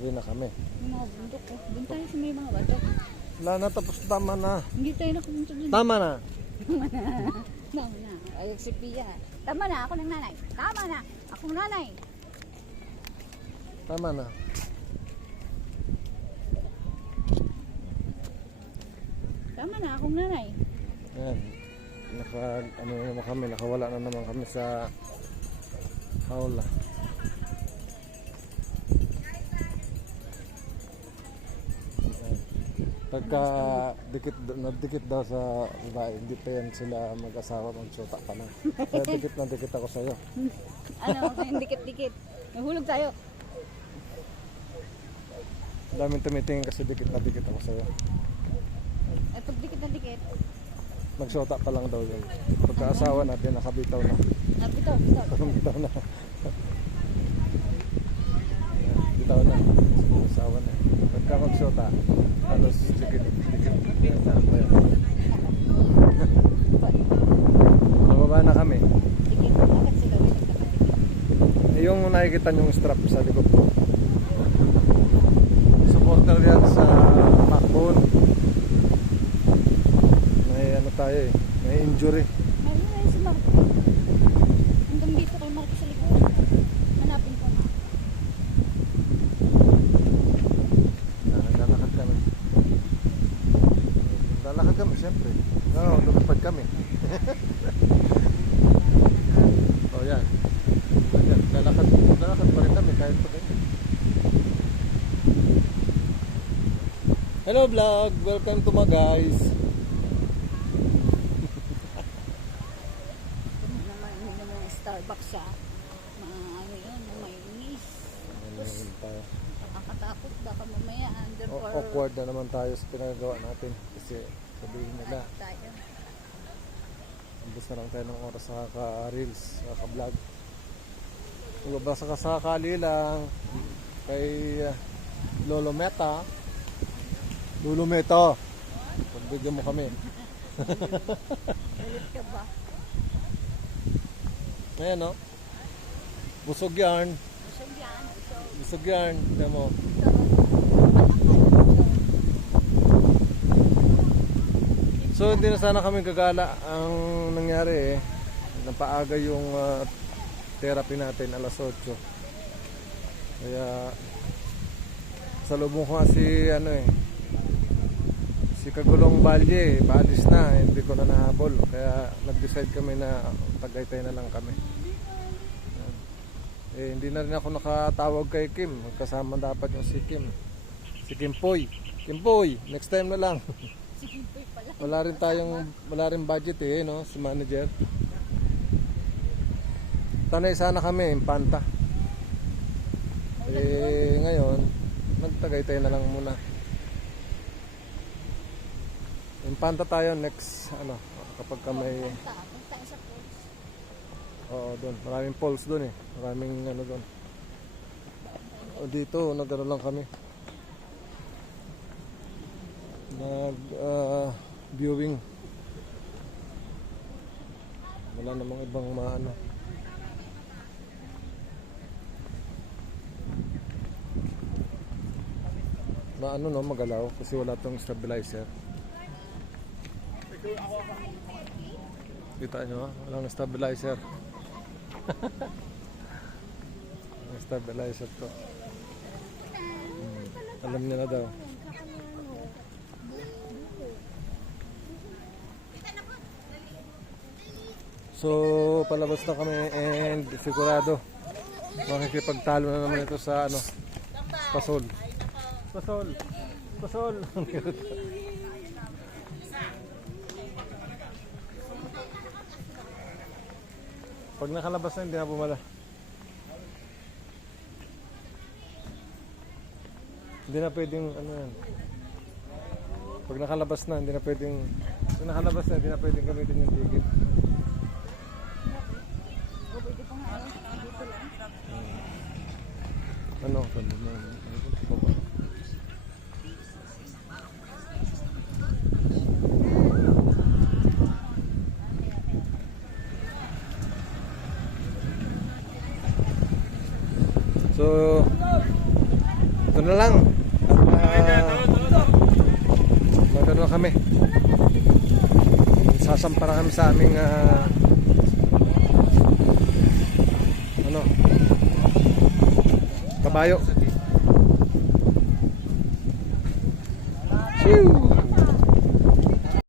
Uwi na kami. Yung mga bundok ko. Doon tayo sa may mga bato. Wala na, tapos tama na. Hindi tayo nakapunta doon. Tama na. Tama na. Ay, si Pia. Tama na, ako ng nanay. Tama na, akong nanay. Tama na. Tama na, akong nanay. Ayan. Ano na naman kami, nakawala na naman kami sa hawla. Pagka nagdikit daw sa babae, hindi pa yan sila mag-asawa, magsuta pa na. Kaya dikit na dikit ako sa'yo. Ano, kayong dikit-dikit. Nahulog tayo. Daming tumitingin kasi dikit na dikit ako sa'yo. Ay, pag dikit na dikit. Magsuta pa lang daw yun. Pagka-asawa natin, nakabitaw na. Bitaw. Bitaw na. Bitaw na. Asawa na. Pagka magsuta, halos dikit. Mababa na kami. Dikit. Bakit sila may nagkakadikit? Yung nakikita yung strap sa likod ko. Supporter yan sa backbone. May ano tayo eh. May injury. Ayun si Marco. Hanggang dito kay Marco sa likod. Hanapin ko nga. Lalakad kami. Lalakad kami syempre. Oo, lumipad kami. Oh yan. Ayan, lalakad pa rin kami kahit pa ganyan. Hello vlog! Welcome to my guys! May mga Starbucks siya. Ano yun, mayonnaise. Tapos, nakakatakot. Baka mamaya underfor. Awkward na naman tayo sa pinagawa natin kasi sabihin nila Tayo. ambos na lang tayo ng oras sa kaka-reels, kaka-vlog. Basta ka sakali lang kay Lolo Meta. Pagbigyan mo kami. Galit ka ba? Ayan no. Busog yarn. Busog yan. Busog yarn. Tignan mo. So hindi na sana kami gagala. Ang nangyari napaaga yung therapy natin alas 8. Kaya salubong ko nga si Kagulong Balye, paalis na, hindi ko na nahabol. Kaya nag-decide kami na Tagaytay na lang kami. Hindi na rin ako nakatawag kay Kim. Kasama dapat yung si Kim. Si Kimpoy. Kimpoy, next time na lang. Si Kimpoy pala. Wala rin budget no, si manager. Tanay sana kami, Impanta. Ngayon, nagtagaytay na lang muna. Impanta tayo next, kapag may... Punta sa falls. Oo, doon. Maraming falls doon eh. Maraming doon. Dito, nagano lang kami. Viewing. Wala namang ibang maano. Magalaw kasi wala tong stabilizer. Kita nyo walang stabilizer. Walang stabilizer to. Alam niya na daw. So palabas na kami and sigurado makikipagtalo na naman ito sa Pasol. Pag nakalabas na hindi na bumala. Hindi na pwedeng yan. Pag nakalabas na hindi na pwedeng gamitin yung ticket. Pwede pa nga dito lang. Sabi mo. So ito ito na lang. Magano kami. Sasampara kami sa aming ano, kabayo. Phew!